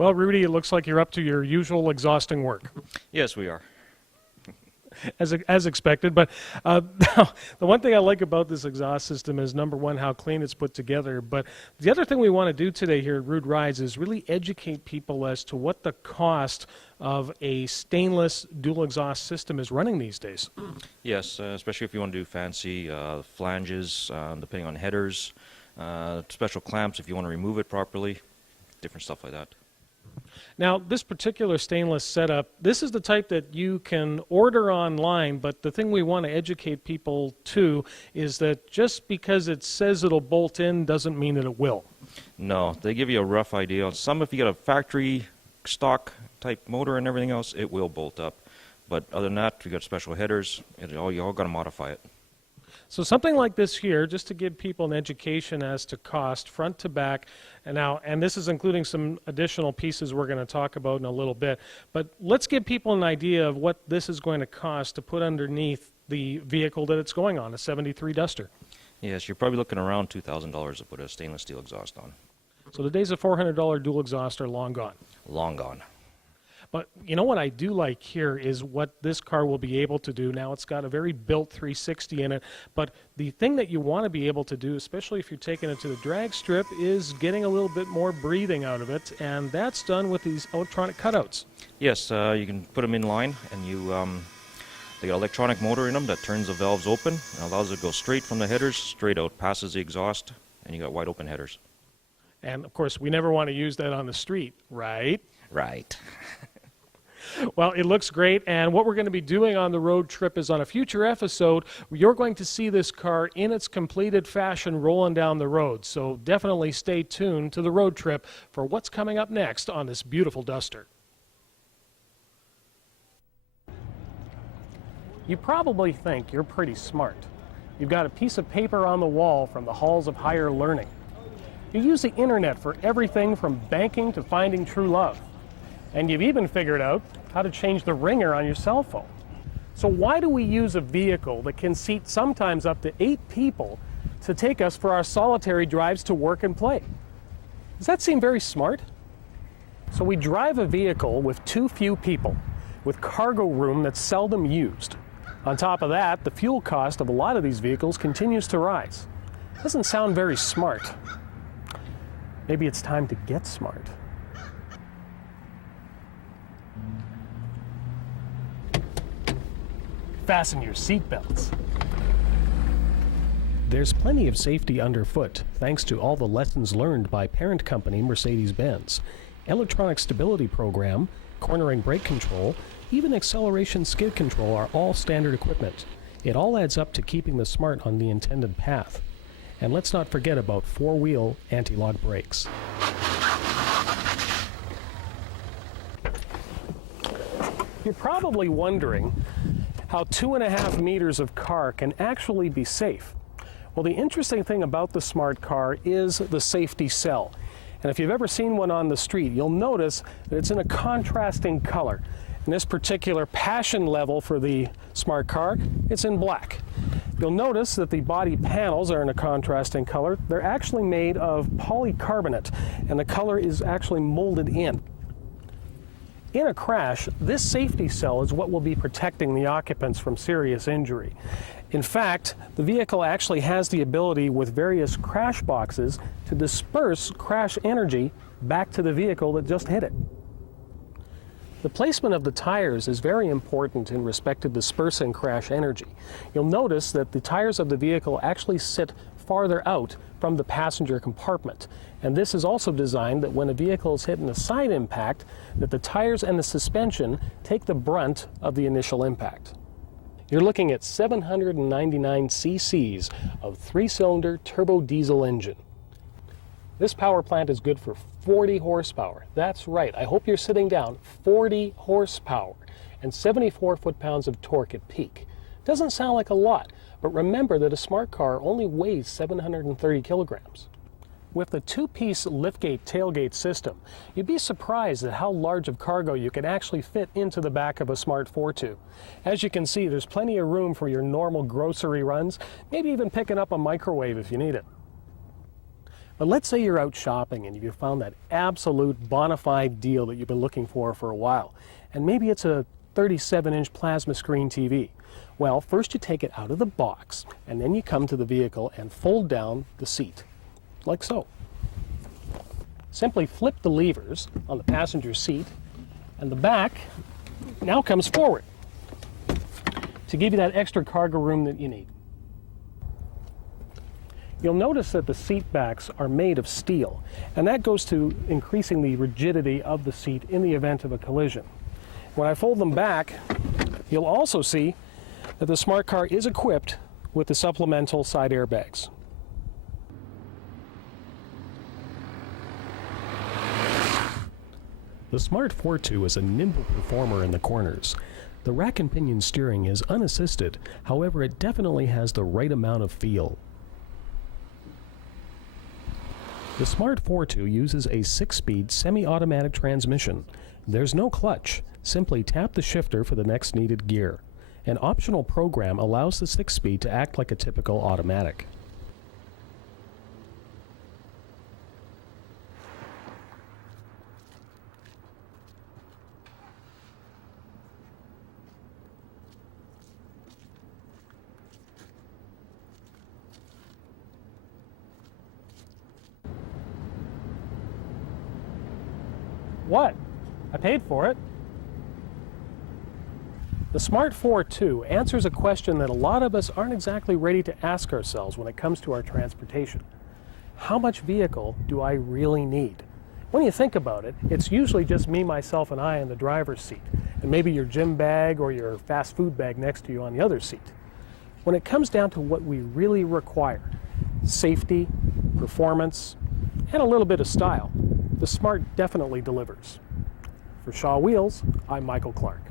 Well, Rudy, it looks like you're up to your usual exhausting work, Yes, we are. as expected. But now, the one thing I like about this exhaust system is, number one, how clean it's put together. But the other thing we want to do today here at Rude Rides is really educate people as to what the cost of a stainless dual exhaust system is running these days. Yes, especially if you want to do fancy flanges, depending on headers, special clamps if you want to remove it properly, different stuff like that. Now, this particular stainless setup, this is the type that you can order online, but the thing we want to educate people to is that just because it says it'll bolt in doesn't mean that it will. No, they give you a rough idea. On some, if you get a factory stock type motor and everything else, it will bolt up. But other than that, if you got special headers, you all got to modify it. So something like this here, just to give people an education as to cost, front to back, and this is including some additional pieces we're going to talk about in a little bit, but let's give people an idea of what this is going to cost to put underneath the vehicle that it's going on, a 73 Duster. Yes, you're probably looking around $2,000 to put a stainless steel exhaust on. So the days of $400 dual exhaust are long gone. Long gone. But you know what I do like here is what this car will be able to do. Now, it's got a very built 360 in it, but the thing that you want to be able to do, especially if you're taking it to the drag strip, is getting a little bit more breathing out of it, and that's done with these electronic cutouts. Yes, you can put them in line, and they got an electronic motor in them that turns the valves open and allows it to go straight from the headers, straight out, passes the exhaust, and you got wide open headers. And, of course, we never want to use that on the street, right? Right. Well, it looks great, and what we're going to be doing on the road trip is on a future episode, you're going to see this car in its completed fashion rolling down the road. So definitely stay tuned to the road trip for what's coming up next on this beautiful Duster. You probably think you're pretty smart. You've got a piece of paper on the wall from the halls of higher learning. You use the internet for everything from banking to finding true love. And you've even figured out how to change the ringer on your cell phone. So why do we use a vehicle that can seat sometimes up to 8 people to take us for our solitary drives to work and play? Does that seem very smart? So we drive a vehicle with too few people, with cargo room that's seldom used. On top of that, the fuel cost of a lot of these vehicles continues to rise. Doesn't sound very smart. Maybe it's time to get smart. Fasten your seatbelts. There's plenty of safety underfoot, thanks to all the lessons learned by parent company Mercedes-Benz. Electronic stability program, cornering brake control, even acceleration skid control are all standard equipment. It all adds up to keeping the Smart on the intended path. And let's not forget about 4-wheel anti-lock brakes. You're probably wondering how 2.5 meters of car can actually be safe. Well, the interesting thing about the Smart car is the safety cell. And if you've ever seen one on the street, you'll notice that it's in a contrasting color. In this particular passion level for the Smart car, it's in black. You'll notice that the body panels are in a contrasting color. They're actually made of polycarbonate, and the color is actually molded in. In a crash, this safety cell is what will be protecting the occupants from serious injury. In fact, the vehicle actually has the ability with various crash boxes to disperse crash energy back to the vehicle that just hit it. The placement of the tires is very important in respect to dispersing crash energy. You'll notice that the tires of the vehicle actually sit farther out from the passenger compartment. And this is also designed that when a vehicle is hit in a side impact, that the tires and the suspension take the brunt of the initial impact. You're looking at 799 cc's of 3-cylinder turbo diesel engine. This power plant is good for 40 horsepower. That's right, I hope you're sitting down. 40 horsepower and 74 foot-pounds of torque at peak. Doesn't sound like a lot, but remember that a Smart car only weighs 730 kilograms. With the 2-piece liftgate tailgate system, you'd be surprised at how large of cargo you can actually fit into the back of a Smart Fortwo. As you can see, there's plenty of room for your normal grocery runs, maybe even picking up a microwave if you need it. But let's say you're out shopping and you found that absolute bona fide deal that you've been looking for a while. And maybe it's a 37-inch plasma screen TV. Well, first you take it out of the box, and then you come to the vehicle and fold down the seat, like so. Simply flip the levers on the passenger seat, and the back now comes forward to give you that extra cargo room that you need. You'll notice that the seat backs are made of steel, and that goes to increasing the rigidity of the seat in the event of a collision. When I fold them back, you'll also see that the Smart car is equipped with the supplemental side airbags. The Smart Fortwo is a nimble performer in the corners. The rack and pinion steering is unassisted, however it definitely has the right amount of feel. The Smart Fortwo uses a 6-speed semi-automatic transmission. There's no clutch. Simply tap the shifter for the next needed gear. An optional program allows the 6-speed to act like a typical automatic. What? I paid for it. The Smart Fortwo answers a question that a lot of us aren't exactly ready to ask ourselves when it comes to our transportation. How much vehicle do I really need? When you think about it, it's usually just me, myself, and I in the driver's seat, and maybe your gym bag or your fast food bag next to you on the other seat. When it comes down to what we really require, safety, performance, and a little bit of style, the Smart definitely delivers. For Shaw Wheels, I'm Michael Clark.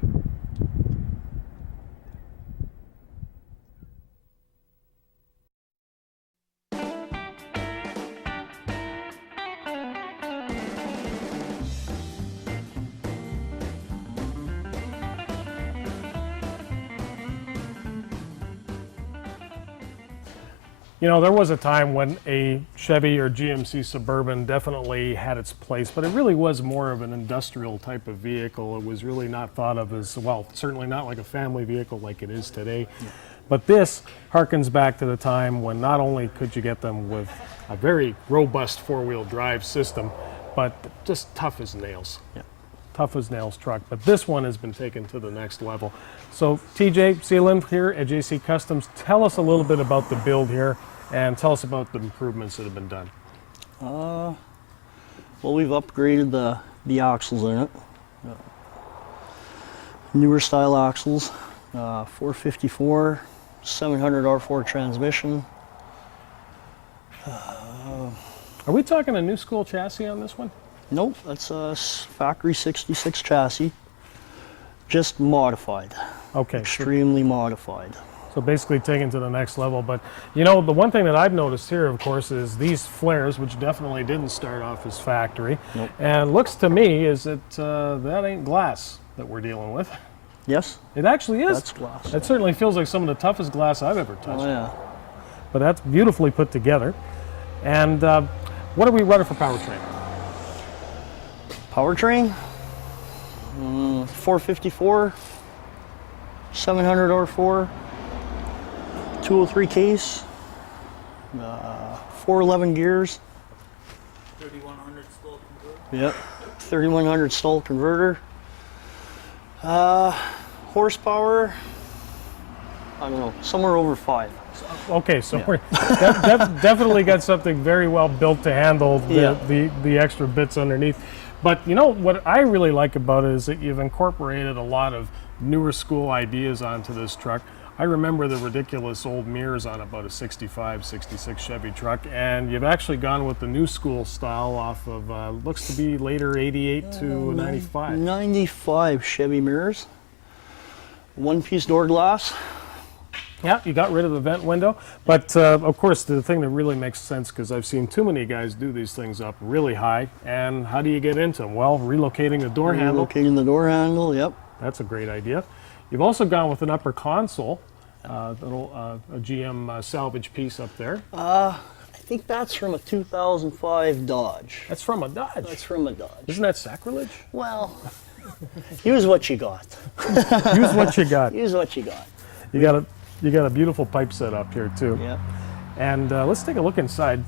You know, there was a time when a Chevy or GMC Suburban definitely had its place, but it really was more of an industrial type of vehicle. It was really not thought of as, well, certainly not like a family vehicle like it is today. Yeah. But this harkens back to the time when not only could you get them with a very robust four-wheel drive system, but just tough as nails. Yeah. Tough as nails truck. But this one has been taken to the next level. So TJ Seeland here at JC Customs, tell us a little bit about the build here and tell us about the improvements that have been done. Well, we've upgraded the axles in it. Newer style axles, 454, 700 R4 transmission. Are we talking a new school chassis on this one? Nope, that's a factory 66 chassis, just modified. Okay. Extremely modified. So basically taken to the next level. But you know, the one thing that I've noticed here, of course, is these flares, which definitely didn't start off as factory. Nope. And looks to me is that that ain't glass that we're dealing with. Yes. It actually is. That's glass. It certainly feels like some of the toughest glass I've ever touched. Oh, yeah. But that's beautifully put together. And what are we running for powertrain? Powertrain? 454, 700 R4. 203 case, 411 gears. 3100 stall converter. Yep, 3100 stall converter. Horsepower, I don't know, somewhere over 5. Okay, so we're definitely got something very well built to handle the extra bits underneath. But you know what I really like about it is that you've incorporated a lot of newer school ideas onto this truck. I remember the ridiculous old mirrors on about a 65, 66 Chevy truck, and you've actually gone with the new school style off of, looks to be later 88 to 95. 95 Chevy mirrors, one-piece door glass. Yeah, you got rid of the vent window, but of course the thing that really makes sense, because I've seen too many guys do these things up really high, and how do you get into them? Well, relocating the door handle. Relocating the door handle, yep. That's a great idea. You've also gone with an upper console, a GM salvage piece up there. I think that's from a 2005 Dodge. That's from a Dodge. That's from a Dodge. Isn't that sacrilege? Well, use what you got. Use what you got. Use what you got. You got a beautiful pipe set up here too. Yeah. And let's take a look inside.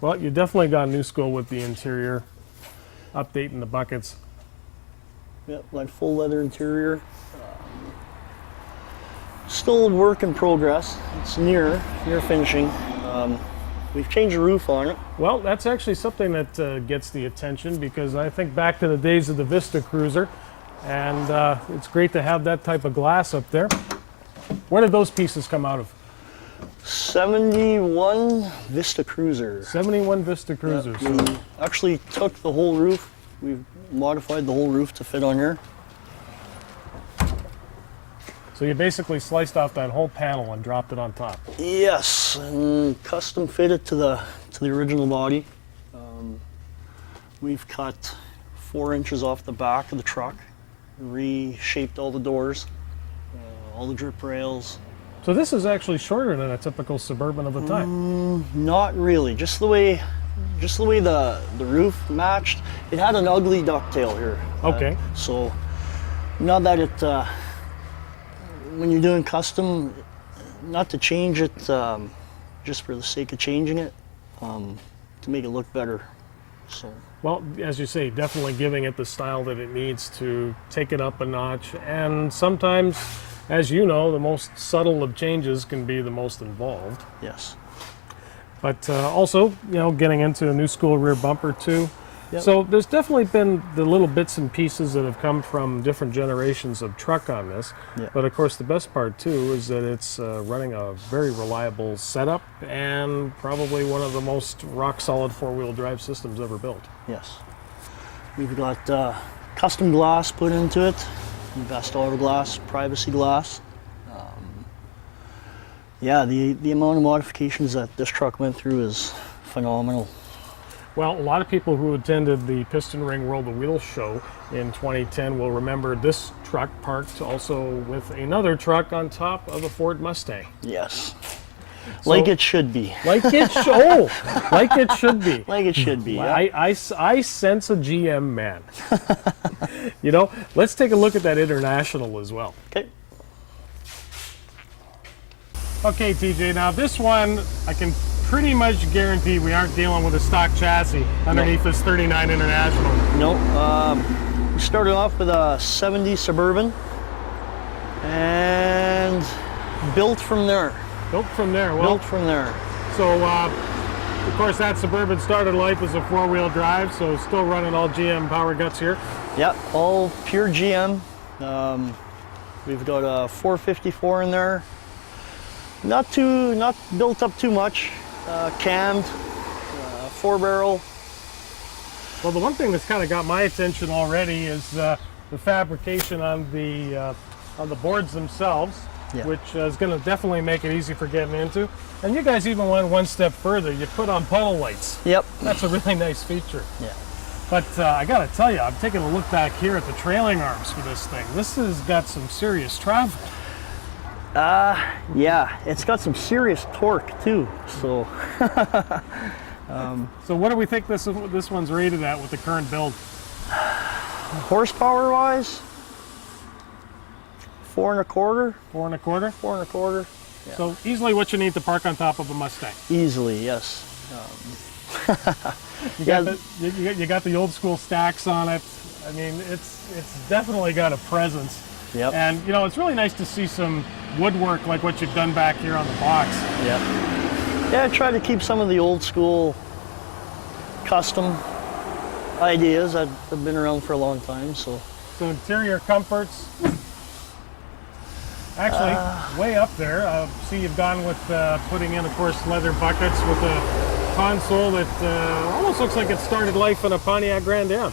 Well, you definitely got new school with the interior, updating the buckets. Yep, like full leather interior. Still a work in progress. It's near finishing. We've changed the roof on it. Well, that's actually something that gets the attention, because I think back to the days of the Vista Cruiser, and it's great to have that type of glass up there. Where did those pieces come out of? 71 Vista Cruiser. 71 Vista Cruisers. Yeah, we actually took the whole roof. We've modified the whole roof to fit on here. So you basically sliced off that whole panel and dropped it on top. Yes, and custom fitted to the original body. We've cut 4 inches off the back of the truck, reshaped all the doors, all the drip rails. So this is actually shorter than a typical Suburban of the time. Not really, just the way the roof matched. It had an ugly ducktail here. Okay. So not that it, when you're doing custom, not to change it just for the sake of changing it, to make it look better. So. Well, as you say, definitely giving it the style that it needs to take it up a notch. And sometimes, as you know, the most subtle of changes can be the most involved. Yes. But also, you know, getting into a new school rear bumper too. Yep. So there's definitely been the little bits and pieces that have come from different generations of truck on this. Yep. But of course, the best part too is that it's running a very reliable setup and probably one of the most rock solid 4-wheel drive systems ever built. Yes. We've got custom glass put into it, best auto glass, privacy glass. Yeah, the amount of modifications that this truck went through is phenomenal. Well, a lot of people who attended the Piston Ring World of Wheels show in 2010 will remember this truck parked also with another truck on top of a Ford Mustang. Yes. So- Like it should be. Like it should. Oh, like it should be. Like it should be. Yeah. I sense a GM man. You know, let's take a look at that International as well. Okay. Okay, TJ, now this one, I can pretty much guarantee we aren't dealing with a stock chassis underneath this 39 International. No, we started off with a 70 Suburban and built from there. Built from there. Well, Built from there. so, of course, that Suburban started life as a 4-wheel drive, so still running all GM power guts here. Yep, all pure GM. We've got a 454 in there. Not built up too much. Cammed, 4-barrel. Well, the one thing that's kind of got my attention already is the fabrication on the boards themselves, Yeah. which is going to definitely make it easy for getting into. And you guys even went one step further. You put on puddle lights. Yep. That's a really nice feature. Yeah. But I got to tell you, I'm taking a look back here at the trailing arms for this thing. This has got some serious travel. Yeah, it's got some serious torque too. So So what do we think this one's rated at with the current build? horsepower wise, 4 1/4. 4 1/4? 4 1/4. Yeah. So easily what you need to park on top of a Mustang. Easily, yes. You got the old school stacks on it. I mean, it's definitely got a presence. Yep. And you know, it's really nice to see some woodwork like what you've done back here on the box. Yep. Yeah, I try to keep some of the old school custom ideas that have been around for a long time. So So interior comforts. Actually, way up there. See, you've gone with putting in, of course, leather buckets with a console that almost looks like it started life in a Pontiac Grand Am.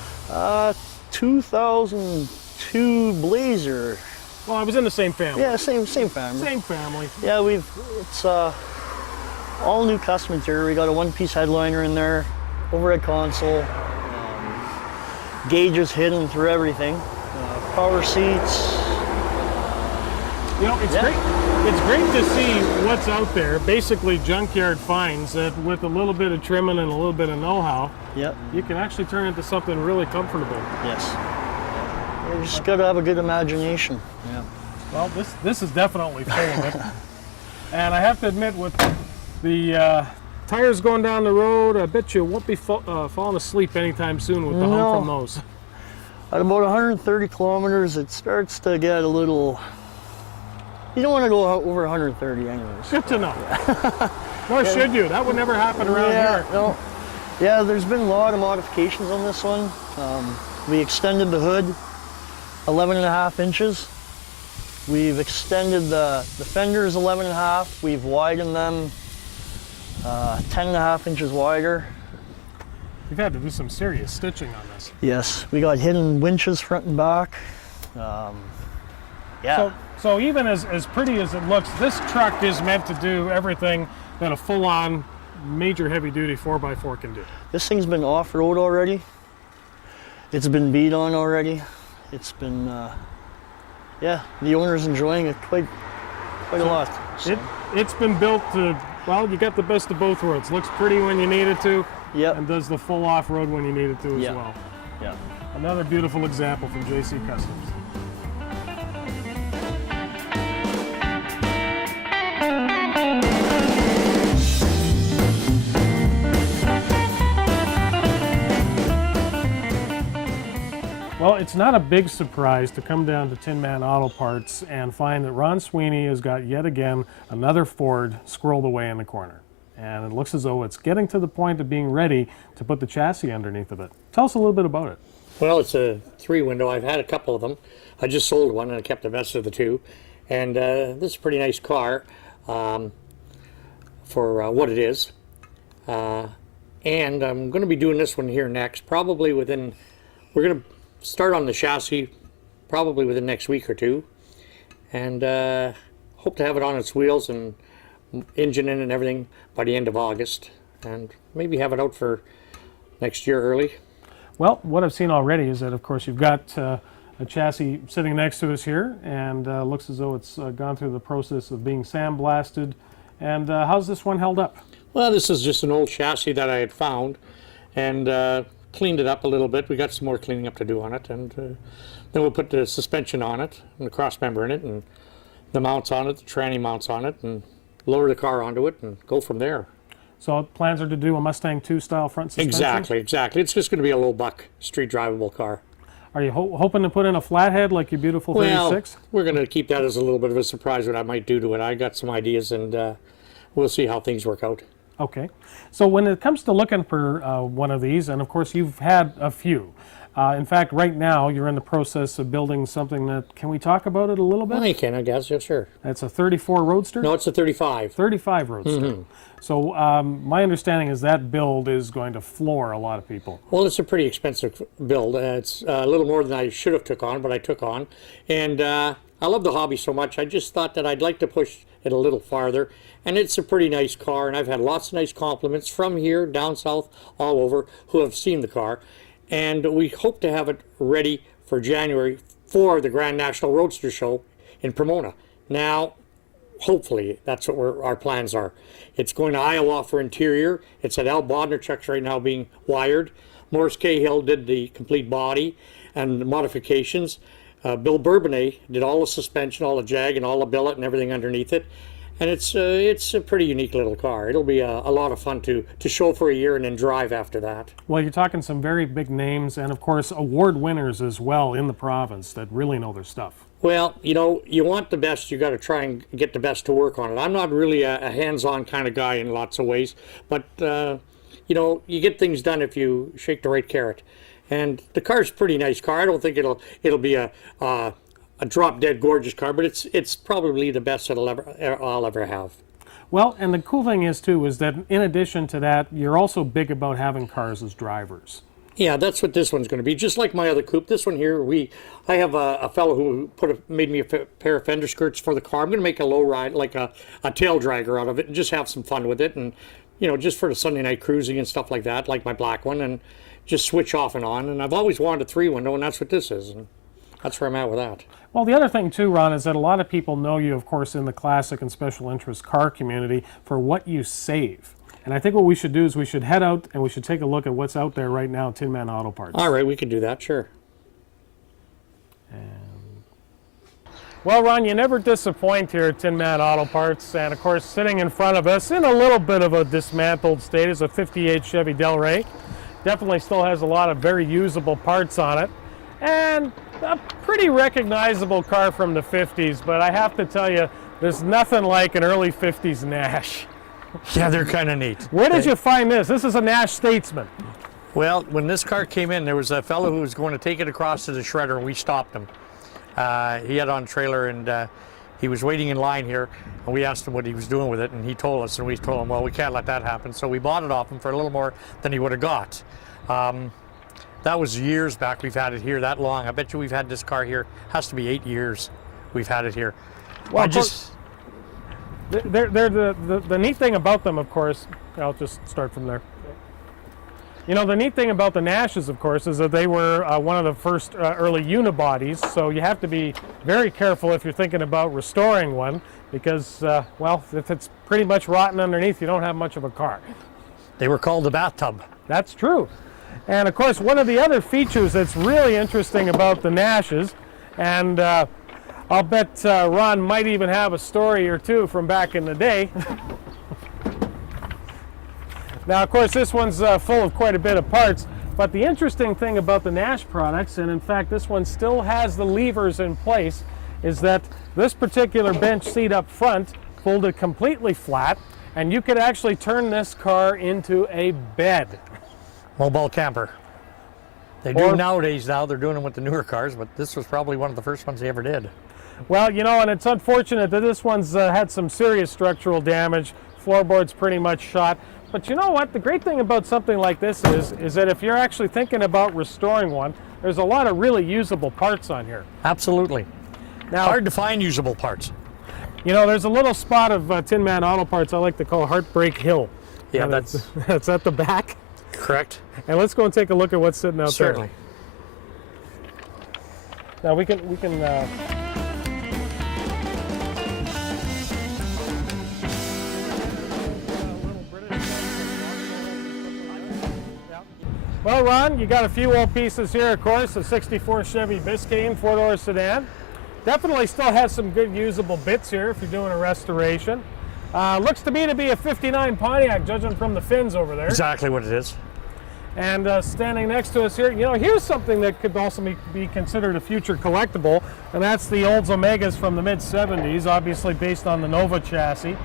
2002 Blazer. Well, I was in the same family. Yeah, same family. Same family. Yeah, it's all new custom interior. We got a one-piece headliner in there, overhead console, gauges hidden through everything, power seats. You know, it's Yeah. great. It's great to see what's out there, basically junkyard finds that with a little bit of trimming and a little bit of know-how, Yep. you can actually turn into something really comfortable. Yes. You just got to have a good imagination. Yeah. Well, this is definitely full of it. And I have to admit, with the tires going down the road, I bet you won't be falling asleep anytime soon with the hum from those. At about 130 kilometers, it starts to get a little. You don't want to go over 130 anyways. Good to know. Nor should you. That would never happen around here. No. Yeah, there's been a lot of modifications on this one. We extended the hood 11.5 inches. We've extended the fenders 11.5. We've widened them 10.5 inches wider. You've had to do some serious stitching on this. Yes, we got hidden winches front and back. Yeah. So even as pretty as it looks, this truck is meant to do everything that a full-on major heavy-duty 4x4 can do. This thing's been off-road already. It's been beat on already. It's been, yeah, the owner's enjoying it quite a lot. So. It's been built to, well, you got the best of both worlds. Looks pretty when you need it to, Yep. and does the full off-road when you need it to as Yep. well. Yeah. Another beautiful example from JC Customs. Well, it's not a big surprise to come down to Tinman Auto Parts and find that Ron Sweeney has got yet again another Ford squirreled away in the corner. And it looks as though it's getting to the point of being ready to put the chassis underneath of it. Tell us a little bit about it. Well, it's a 3-window. I've had a couple of them. I just sold one and I kept the best of the 2. And this is a pretty nice car for what it is. And I'm going to be doing this one here next, probably within, we're going to start on the chassis probably within the next week or 2. And hope to have it on its wheels and engine in and everything by the end of August. And maybe have it out for next year early. Well, what I've seen already is that, of course, you've got a chassis sitting next to us here, and looks as though it's gone through the process of being sandblasted. And how's this one held up? Well, this is just an old chassis that I had found, and cleaned it up a little bit. We got some more cleaning up to do on it, and then we'll put the suspension on it, and the cross member in it, and the mounts on it, the tranny mounts on it, and lower the car onto it, and go from there. So plans are to do a Mustang 2 style front suspension? Exactly. It's just going to be a low buck, street drivable car. Are you hoping to put in a flathead like your beautiful 36? Well, we're going to keep that as a little bit of a surprise what I might do to it. I got some ideas, and we'll see how things work out. Okay. So when it comes to looking for one of these, and of course you've had a few. In fact, right now you're in the process of building something that, can we talk about it a little bit? Well, you can, I guess, yeah, sure. It's a 34 Roadster? No, it's a 35. 35 Roadster. So my understanding is that build is going to floor a lot of people. Well, it's a pretty expensive build. It's a little more than I should have took on, but I took on. And I love the hobby so much, I just thought that I'd like to push it a little farther. And it's a pretty nice car, and I've had lots of nice compliments from here, down south, all over, who have seen the car. And we hope to have it ready for January for the Grand National Roadster Show in Pomona. Now, hopefully, that's what our plans are. It's going to Iowa for interior. It's at Al Bodnerchuk's right now being wired. Morris Cahill did the complete body and the modifications. Bill Bourbonnais did all the suspension, all the jag, and all the billet and everything underneath it. And it's a pretty unique little car. It'll be a lot of fun to show for a year and then drive after that. Well, you're talking some very big names and, of course, award winners as well in the province that really know their stuff. Well, you know, you want the best, you got to try and get the best to work on it. I'm not really a hands-on kind of guy in lots of ways, but, you know, you get things done if you shake the right carrot. And the car's a pretty nice car. I don't think it'll be a drop-dead gorgeous car, but it's probably the best that I'll ever have. Well, and the cool thing is, too, is that in addition to that, you're also big about having cars as drivers. Yeah, that's what this one's going to be. Just like my other coupe, this one here, I have a fellow who made me a pair of fender skirts for the car. I'm going to make a low ride, like a tail dragger out of it, and just have some fun with it, and you know, just for the Sunday night cruising and stuff like that, like my black one, and just switch off and on. And I've always wanted a 3-window, and that's what this is, and that's where I'm at with that. Well, the other thing too, Ron, is that a lot of people know you, of course, in the classic and special interest car community for what you save. And I think what we should do is we should head out and we should take a look at what's out there right now at Tinman Auto Parts. All right, we can do that, sure. Well, Ron, you never disappoint here at Tinman Auto Parts. And of course, sitting in front of us in a little bit of a dismantled state is a 58 Chevy Del Rey. Definitely still has a lot of very usable parts on it. And a pretty recognizable car from the 50s, but I have to tell you, there's nothing like an early 50s Nash. Yeah, they're kind of neat. Where did you find this? This is a Nash Statesman. Well, when this car came in, there was a fellow who was going to take it across to the shredder, and we stopped him. He had on a trailer, and he was waiting in line here, and we asked him what he was doing with it, and he told us, and we told him, well, we can't let that happen. So we bought it off him for a little more than he would have got. That was years back. We've had it here that long. I bet you we've had this car here, has to be 8 years we've had it here. Well, the neat thing about them, of course, I'll just start from there. You know, the neat thing about the Nashes, of course, is that they were one of the first early unibodies, so you have to be very careful if you're thinking about restoring one, because, well, if it's pretty much rotten underneath, you don't have much of a car. They were called the bathtub. That's true. And, of course, one of the other features that's really interesting about the Nashes, and I'll bet Ron might even have a story or two from back in the day. Now, of course, this one's full of quite a bit of parts, but the interesting thing about the Nash products, and in fact this one still has the levers in place, is that this particular bench seat up front folded completely flat, and you could actually turn this car into a bed. Mobile camper. They do nowadays now, they're doing them with the newer cars, but this was probably one of the first ones they ever did. Well, you know, and it's unfortunate that this one's had some serious structural damage. Floorboard's pretty much shot. But you know what? The great thing about something like this is that if you're actually thinking about restoring one, there's a lot of really usable parts on here. Absolutely. Now, hard to find usable parts. You know, there's a little spot of Tinman Auto Parts I like to call Heartbreak Hill. Yeah, Now, that's at the back. Correct. And let's go and take a look at what's sitting out Certainly. there. Now we can. Well, Ron, you got a few old pieces here, of course. A 64 Chevy Biscayne, four-door sedan. Definitely still has some good usable bits here if you're doing a restoration. Looks to me to be a 59 Pontiac, judging from the fins over there. Exactly what it is. And standing next to us here, you know, here's something that could also be considered a future collectible, and that's the Olds Omegas from the mid-70s, obviously based on the Nova chassis.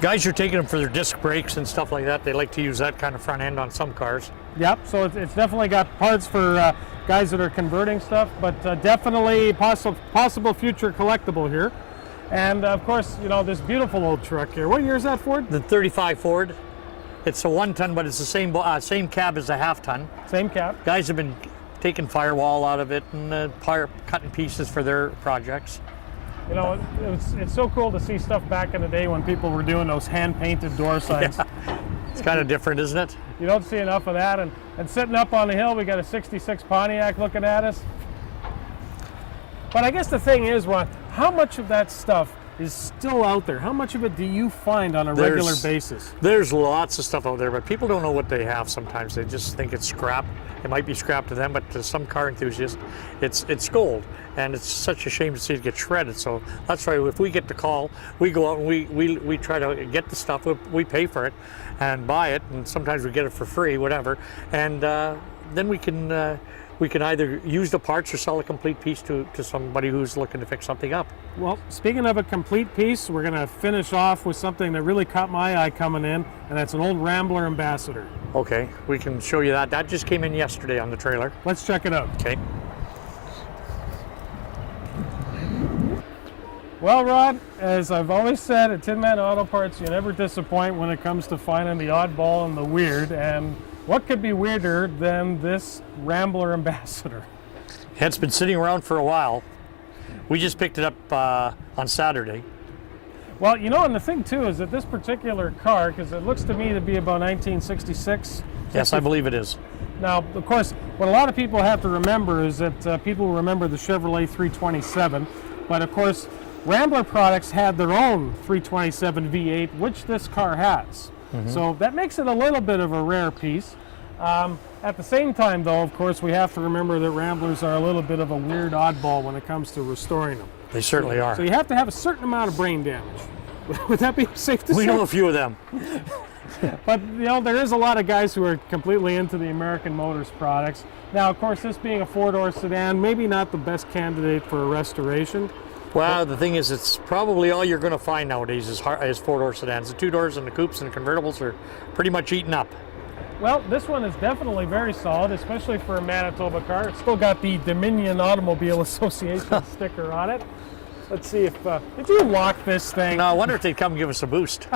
Guys are taking them for their disc brakes and stuff like that. They like to use that kind of front end on some cars. Yep, so it's definitely got parts for guys that are converting stuff, but definitely possible future collectible here. And of course, you know, this beautiful old truck here. What year is that Ford? The 35 Ford. It's a 1 ton, but it's the same cab as a half ton. Same cab. Guys have been taking firewall out of it and cutting pieces for their projects. You know, it's so cool to see stuff back in the day when people were doing those hand-painted door signs. Yeah. It's kind of different, isn't it? You don't see enough of that. And sitting up on the hill, we got a 66 Pontiac looking at us. But I guess the thing is, Ron, how much of that stuff is still out there? How much of it do you find on a regular basis? There's lots of stuff out there, but people don't know what they have sometimes. They just think it's scrap. It might be scrap to them, but to some car enthusiasts, it's gold. And it's such a shame to see it get shredded. So that's why if we get the call, we go out and we try to get the stuff. We pay for it and buy it, and sometimes we get it for free, whatever. And then we can either use the parts or sell a complete piece to somebody who's looking to fix something up. Well, speaking of a complete piece, we're going to finish off with something that really caught my eye coming in, and that's an old Rambler Ambassador. Okay, we can show you that. That just came in yesterday on the trailer. Let's check it out. Okay. Well, Rod, as I've always said at Tinman Auto Parts, you never disappoint when it comes to finding the oddball and the weird, and what could be weirder than this Rambler Ambassador? It's been sitting around for a while. We just picked it up on Saturday. Well, you know, and the thing too is that this particular car, because it looks to me to be about 1966. Yes, I believe it is. Now, of course, what a lot of people have to remember is that people remember the Chevrolet 327, but of course, Rambler products had their own 327 V8, which this car has. So that makes it a little bit of a rare piece. At the same time, though, of course, we have to remember that Ramblers are a little bit of a weird oddball when it comes to restoring them. They certainly are. So you have to have a certain amount of brain damage. Would that be safe to say? We know a few of them. But, you know, there is a lot of guys who are completely into the American Motors products. Now, of course, this being a four-door sedan, maybe not the best candidate for a restoration. Well, the thing is, it's probably all you're going to find nowadays is four-door sedans. The two doors and the coupes and the convertibles are pretty much eaten up. Well, this one is definitely very solid, especially for a Manitoba car. It's still got the Dominion Automobile Association sticker on it. Let's see if you lock this thing. No, I wonder if they'd come and give us a boost.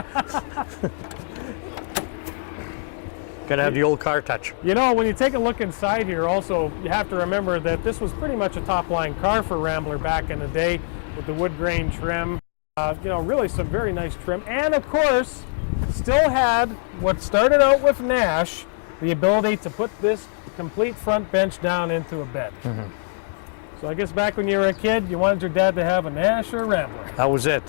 Gotta have the old car touch. You know, when you take a look inside here, also, you have to remember that this was pretty much a top-line car for Rambler back in the day with the wood grain trim. You know, really some very nice trim. And, of course, still had what started out with Nash, the ability to put this complete front bench down into a bed. So I guess back when you were a kid, you wanted your dad to have a Nash or a Rambler. That was it.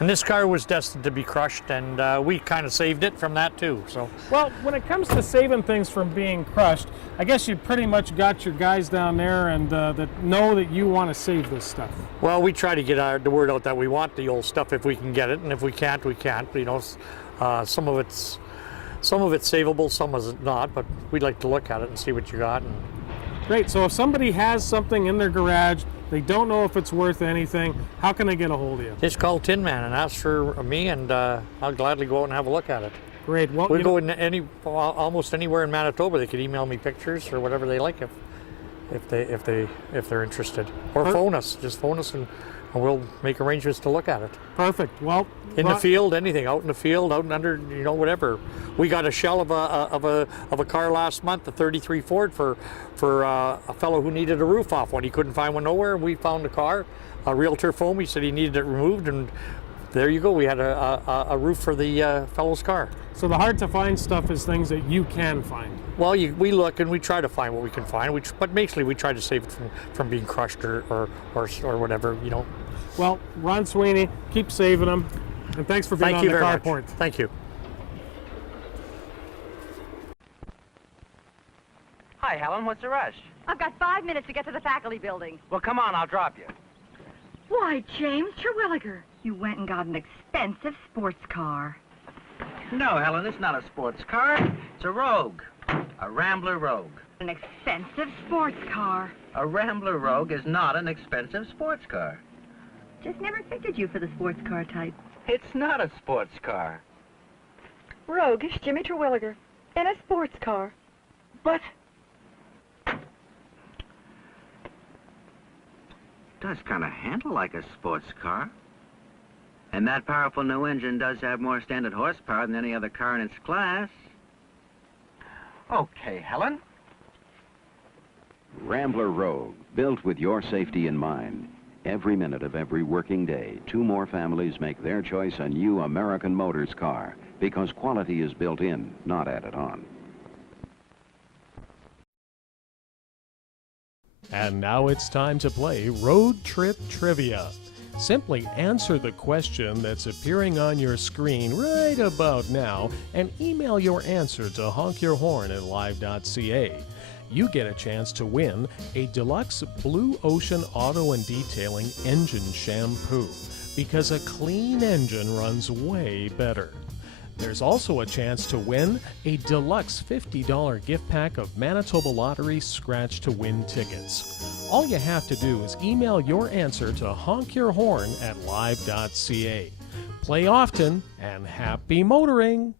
And this car was destined to be crushed, and we kind of saved it from that too. So, well, when it comes to saving things from being crushed, I guess you pretty much got your guys down there and that know that you want to save this stuff. well, we try to get the word out that we want the old stuff if we can get it, and if we can't, we can't. You know, some of it's savable, some is not, but we'd like to look at it and see what you got. And Great. So if somebody has something in their garage, they don't know if it's worth anything, how can they get a hold of you? just call Tinman and ask for me, and I'll gladly go out and have a look at it. Great. Well, We you go know, in almost anywhere in Manitoba. They could email me pictures or whatever they like if they're interested, or phone us. Just phone us and we'll make arrangements to look at it. perfect. Well, In the field, anything out in the field, out and under, you know, whatever. We got a shell of a car last month, a '33 Ford for a fellow who needed a roof off one. He couldn't find one nowhere, and we found the car. A realtor phoned me, said he needed it removed, and there you go. We had a roof for the fellow's car. So the hard to find stuff is things that you can find. Well, we look and we try to find what we can find, but basically we try to save it from being crushed or whatever, you know. Well, Ron Sweeney, keep saving them, and thanks for being Thank on you the very carport. much. Thank you. Hi, Helen. What's the rush? I've got 5 minutes to get to the faculty building. Well, come on. I'll drop you. Why, James Terwilliger, you went and got an expensive sports car. No, Helen, it's not a sports car. It's a Rogue. A Rambler Rogue. An expensive sports car. A Rambler Rogue is not an expensive sports car. Just never figured you for the sports car type. It's not a sports car. Roguish Jimmy Terwilliger in a sports car. But does kind of handle like a sports car. And that powerful new engine does have more standard horsepower than any other car in its class. Okay, Helen. Rambler Rogue, built with your safety in mind. Every minute of every working day, 2 more families make their choice a new American Motors car because quality is built in, not added on. And now it's time to play Road Trip Trivia. Simply answer the question that's appearing on your screen right about now and email your answer to honkyourhorn@live.ca. You get a chance to win a deluxe Blue Ocean Auto and Detailing engine shampoo because a clean engine runs way better. There's also a chance to win a deluxe $50 gift pack of Manitoba Lottery Scratch to Win tickets. All you have to do is email your answer to honkyourhorn@live.ca. Play often and happy motoring!